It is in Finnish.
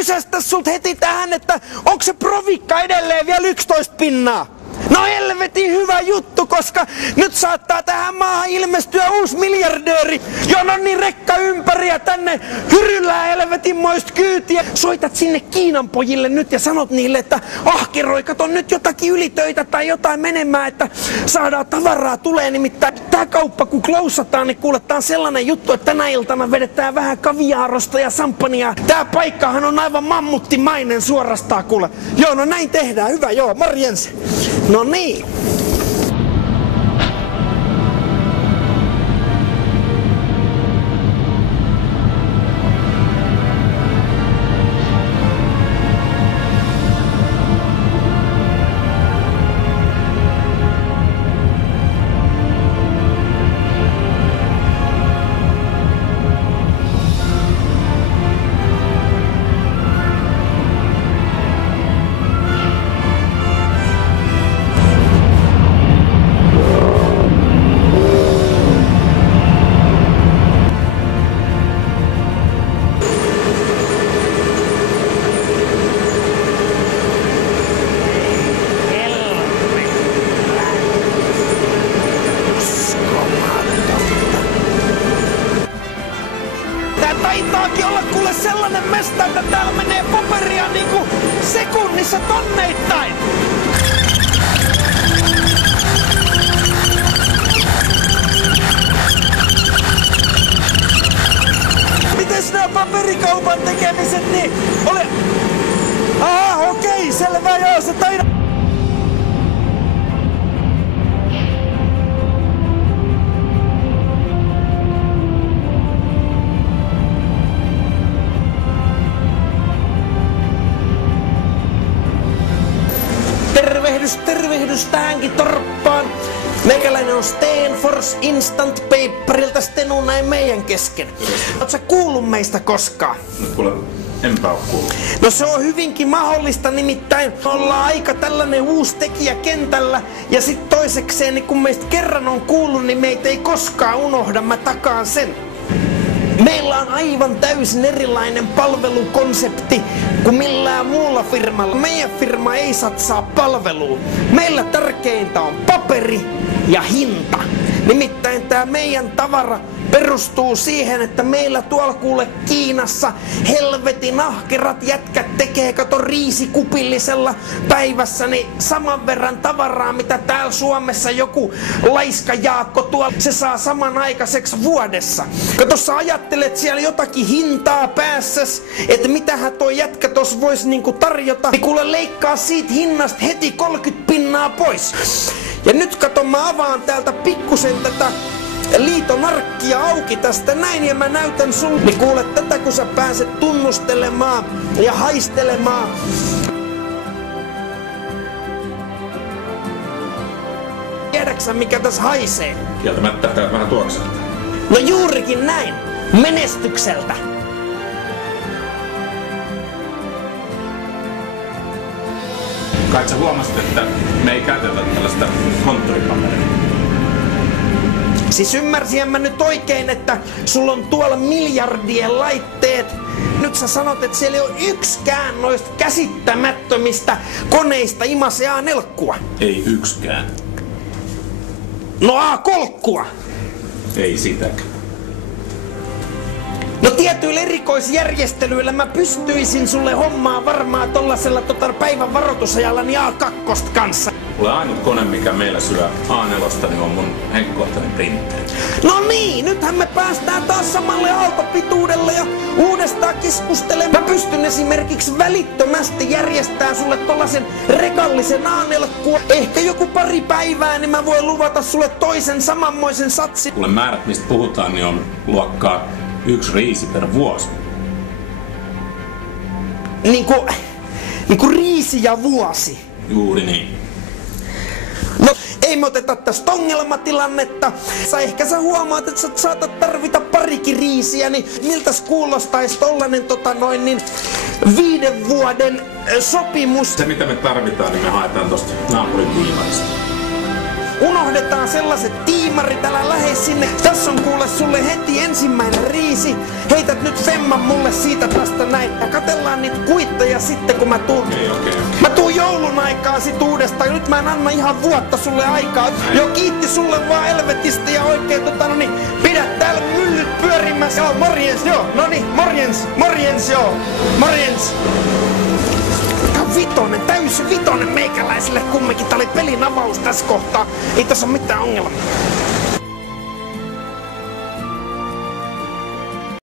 kysästä sult heti tähän, että onko se provikka edelleen vielä 11 pinnaa? No helvetin hyvä juttu, koska nyt saattaa tähän maahan ilmestyä uusi miljardööri, jolla on niin rekka ympäri ja tänne hyryllää helvetinmoista kyytiä. Soitat sinne Kiinan pojille nyt ja sanot niille, että ahkeroi, kato nyt jotakin ylitöitä tai jotain menemään, että saadaan tavaraa tulee. Nimittäin tää kauppa kun klousataan, niin kuule, tää on sellainen juttu, että tänä iltana vedetään vähän kaviaarosta ja sampania. Tää paikkahan on aivan mammuttimainen suorastaan, kuule. Joo, no näin tehdään, hyvä, joo, morjens. No niin. Taitaakin olla kuule sellainen mesta, että täällä menee paperia niinku sekunnissa tonneittain. Mites nää paperikaupan tekemiset, niin ole... okei, selvä, joo, se taida... Tervehdys tähänkin torppaan. Meikäläinen on Stenfors Instant Paperilta Stenu näin meidän kesken. Oot sä kuullut meistä koskaan? No kuule, enpä oo kuullut. No se on hyvinkin mahdollista, nimittäin ollaan aika tällainen uusi tekijä kentällä. Ja sit toisekseen, niin kun meistä kerran on kuullut, niin meitä ei koskaan unohda, mä takaan sen. Meillä on aivan täysin erilainen palvelukonsepti kuin millään muulla firmalla. Meidän firma ei satsaa palveluun. Meillä tärkeintä on paperi ja hinta. Nimittäin tää meidän tavara perustuu siihen, että meillä tuolla kuule Kiinassa helvetin ahkerat jätkät tekee kato riisikupillisella päivässä niin saman verran tavaraa, mitä täällä Suomessa joku laiska Jaakko tuolla, se saa samanaikaiseksi vuodessa. Kato sä ajattelet siellä jotakin hintaa päässäs, että mitähän toi jätkä tossa vois niinku tarjota, niin kuule leikkaa siitä hinnasta heti 30 pinnaa pois. Ja nyt kato mä avaan täältä pikkusen tätä liiton arkkia auki tästä näin ja mä näytän sulle. Niin kuule tätä kun sä pääset tunnustelemaan ja haistelemaan. Tiedäksä mikä tässä haisee? Kieltämättä tää vähän tuokselta. No juurikin näin. Menestykseltä. Kai sä huomasit, että me ei käytetä tällaista konttoripaperia. Siis ymmärsin mä nyt oikein, että sulla on tuolla miljardien laitteet. Nyt sä sanot, että siellä ei ole yksikään noista käsittämättömistä koneista imase A4. Ei yksikään. No A kolkkua. Ei sitäkään. No tietyillä erikoisjärjestelyillä mä pystyisin sulle hommaa varmaan tollasella päivän varoitusajalla niin A2 kanssa. Mulle ainut kone, mikä meillä syö A4, niin on mun henkkohtainen printteri. No niin, nythän me päästään taas samalle aaltopituudelle ja uudestaan keskustelemaan. Mä pystyn esimerkiksi välittömästi järjestämään sulle tollasen rekallisen A4. Ehkä joku pari päivää, niin mä voin luvata sulle toisen samanmoisen satsin. Kuule määrät, mistä puhutaan, niin on luokkaa 1 riisi per vuosi. Niinku riisi ja vuosi. Juuri niin. No, ei me oteta tästä ongelmatilannetta. Sä huomaat, että sä saatat tarvita parikin riisiä, niin miltäs kuulostais tollanen 5 vuoden sopimus? Se mitä me tarvitaan, niin me haetaan tosta naapurin viimarista. Unohdetaan sellaiset tiimarit, älä lähe sinne. Tässä on kuule sulle heti ensimmäinen riisi. Heität nyt femman mulle siitä tästä näin. Ja katellaan niitä kuitteja sitten kun mä tuun. Okay. Mä tuun joulun aikaan sit uudestaan. Nyt mä en anna ihan vuotta sulle aikaa. Joo, kiitti sulle vaan helvetistä ja oikein pidä täällä myllyt pyörimässä. Joo, morjens, joo. Noniin, morjens, joo. Morjens. Tää on vitonen, täysi vitonen meikäläiselle kumminkin. Tää oli pelin avaus tässä kohtaa. Ei tässä oo mitään ongelmaa.